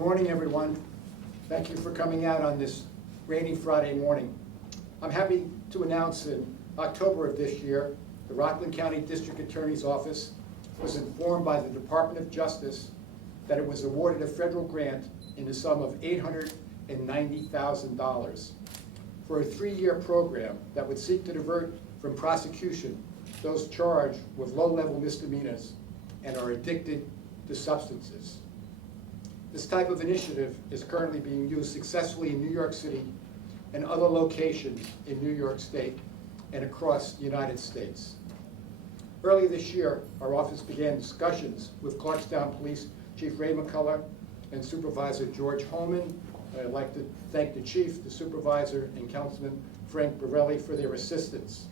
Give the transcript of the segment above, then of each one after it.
morning, everyone. Thank you for coming out on this rainy Friday morning. I'm happy to announce in October of this year, the Rockland County District Attorney's Office was informed by the Department of Justice that it was awarded a federal grant in the sum of $890,000 for a 3-year program that would seek to divert from prosecution those charged with low-level misdemeanors and are addicted to substances. This type of initiative is currently being used successfully in New York City and other locations in New York State and across the United States. Earlier this year, our office began discussions with Clarkstown Police Chief Ray McCullough and Supervisor George Holman. I'd like to thank the Chief, the Supervisor, and Councilman Frank Borelli for their assistance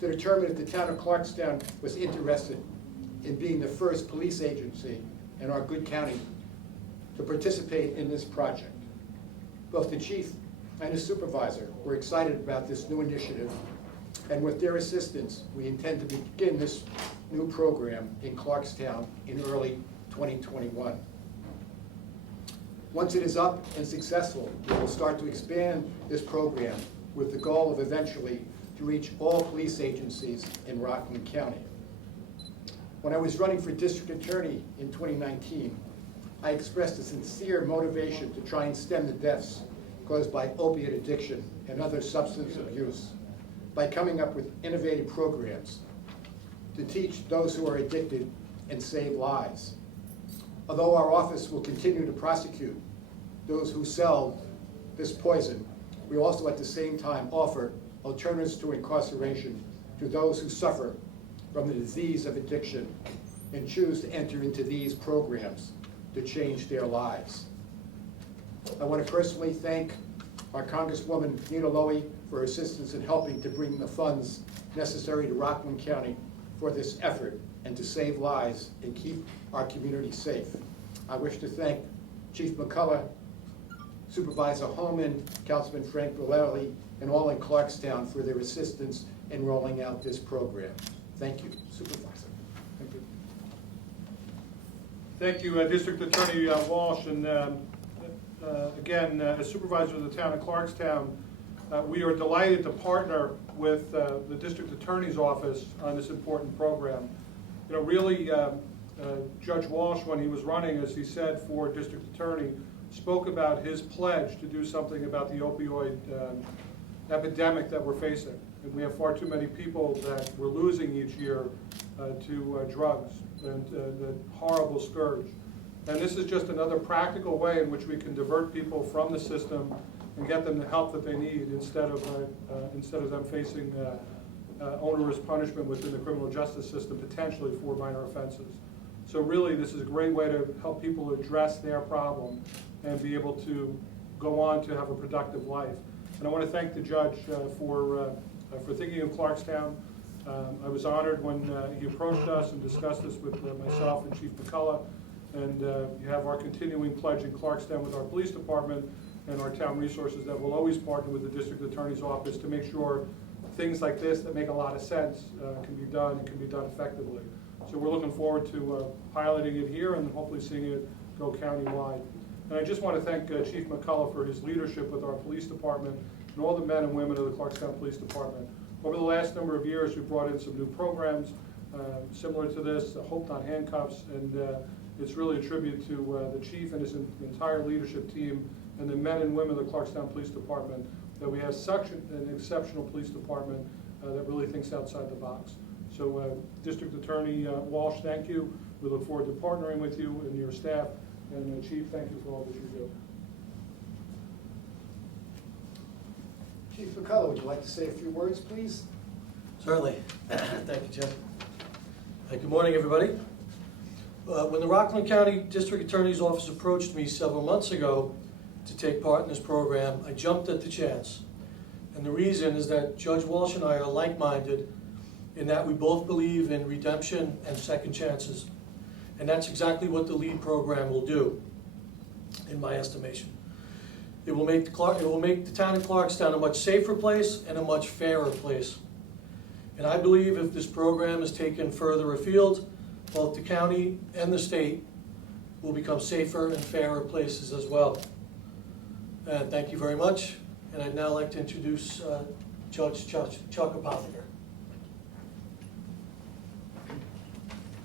to determine if the town of Clarkstown was interested in being the first police agency in our good county to participate in this project. Both the Chief and the Supervisor were excited about this new initiative, and with their assistance, we intend to begin this new program in Clarkstown in early 2021. Once it is up and successful, we will start to expand this program with the goal of eventually to reach all police agencies in Rockland County. When I was running for district attorney in 2019, I expressed a sincere motivation to try and stem the deaths caused by opiate addiction and other substance abuse by coming up with innovative programs to teach those who are addicted and save lives. Although our office will continue to prosecute those who sell this poison, we also at the same time offer alternatives to incarceration to those who suffer from the disease of addiction and choose to enter into these programs to change their lives. I want to personally thank our Congresswoman Nina Lowy for her assistance in helping to bring the funds necessary to Rockland County for this effort and to save lives and keep our community safe. I wish to thank Chief McCullough, Supervisor Holman, Councilman Frank Borelli, and all in Clarkstown for their assistance in rolling out this program. Thank you, Supervisor. Thank you. Thank you, District Attorney Walsh. And again, as Supervisor of the town of Clarkstown, we are delighted to partner with the District Attorney's Office on this important program. You know, really, Judge Walsh, when he was running, as he said, for District Attorney, spoke about his pledge to do something about the opioid epidemic that we're facing. And we have far too many people that we're losing each year to drugs and the horrible scourge. And this is just another practical way in which we can divert people from the system and get them the help that they need instead of them facing onerous punishment within the criminal justice system, potentially for minor offenses. So really, this is a great way to help people address their problem and be able to go on to have a productive life. And I want to thank the judge for thinking of Clarkstown. I was honored when he approached us and discussed this with myself and Chief McCullough. And you have our continuing pledge in Clarkstown with our police department and our town resources that will always partner with the District Attorney's Office to make sure things like this that make a lot of sense can be done and can be done effectively. So we're looking forward to piloting it here and hopefully seeing it go countywide. And I just want to thank Chief McCullough for his leadership with our police department and all the men and women of the Clarkstown Police Department. Over the last number of years, we've brought in some new programs similar to this, Hope Not Handcuffs, and it's really a tribute to the chief and his entire leadership team and the men and women of the Clarkstown Police Department that we have such an exceptional police department that really thinks outside the box. So District Attorney Walsh, thank you. We look forward to partnering with you and your staff. And Chief, thank you for all that you do. Chief McCullough, would you like to say a few words, please? Certainly. Thank you, Jim. Good morning, everybody. When the Rockland County District Attorney's Office approached me several months ago to take part in this program, I jumped at the chance. And the reason is that Judge Walsh and I are like-minded in that we both believe in redemption and second chances. And that's exactly what the LEAD program will do, in my estimation. It will make the town of Clarkstown a much safer place and a much fairer place. And I believe if this program is taken further afield, both the county and the state will become safer and fairer places as well. And thank you very much. And I'd now like to introduce Judge Chuck Apotheker.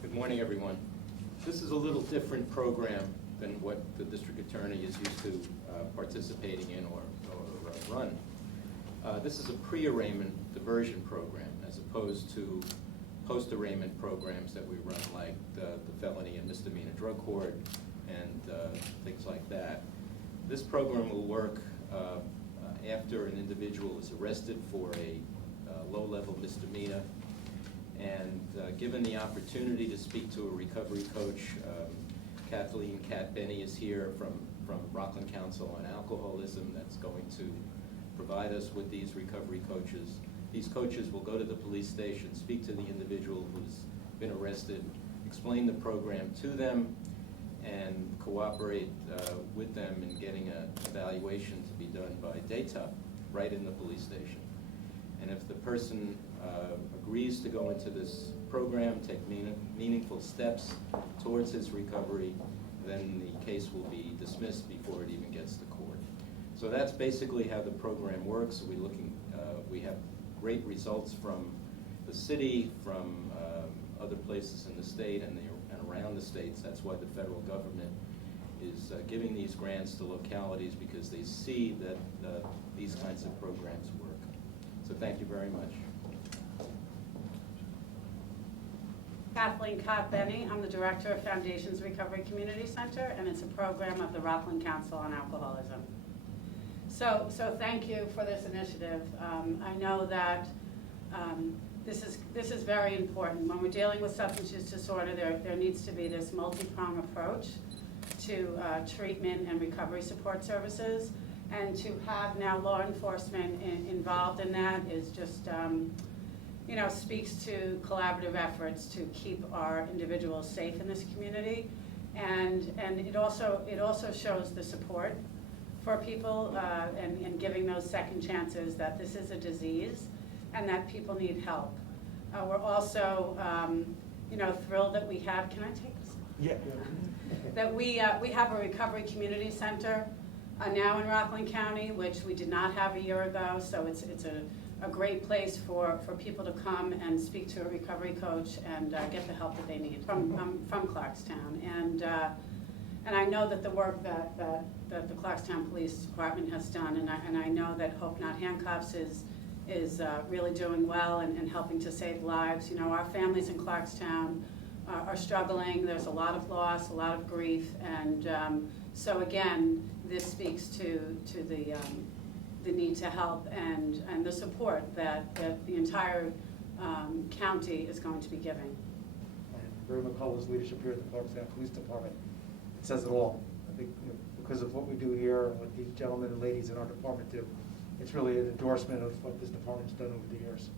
Good morning, everyone. This is a little different program than what the district attorney is used to participating in or run. This is a pre-arraignment diversion program as opposed to post-arraignment programs that we run, like the felony and misdemeanor drug court and things like that. This program will work after an individual is arrested for a low-level misdemeanor, and given the opportunity to speak to a recovery coach, Kathleen Kat Benny is here from Rockland Council on Alcoholism that's going to provide us with these recovery coaches. These coaches will go to the police station, speak to the individual who's been arrested, explain the program to them, and cooperate with them in getting an evaluation to be done by DATUP right in the police station. And if the person agrees to go into this program, take meaningful steps towards his recovery, then the case will be dismissed before it even gets to court. So that's basically how the program works. We have great results from the city, from other places in the state and around the states. That's why the federal government is giving these grants to localities, because they see that these kinds of programs work. So thank you very much. Kathleen Cott Benny. I'm the Director of Foundations Recovery Community Center, and it's a program of the Rockland Council on Alcoholism. So thank you for this initiative. I know that this is very important. When we're dealing with substance use disorder, there needs to be this multi-pronged approach to treatment and recovery support services, and to have now law enforcement involved in that is just speaks to collaborative efforts to keep our individuals safe in this community, and it also shows the support for people and giving those second chances, that this is a disease and that people need help. We're also thrilled that we have, can I take this? Yeah. That we have a recovery community center now in Rockland County, which we did not have a year ago, so it's a great place for people to come and speak to a recovery coach and get the help that they need from Clarkstown. And I know that the work that the Clarkstown Police Department has done, and I know that Hope Not Handcuffs is really doing well and helping to save lives. You know, our families in Clarkstown are struggling. There's a lot of loss, a lot of grief, and so again, this speaks to the need to help and the support that the entire county is going to be giving. And Barry McCullough's leadership here at the Clarkstown Police Department, it says it all. I think because of what we do here and what these gentlemen and ladies in our department do, it's really an endorsement of what this department's done over the years.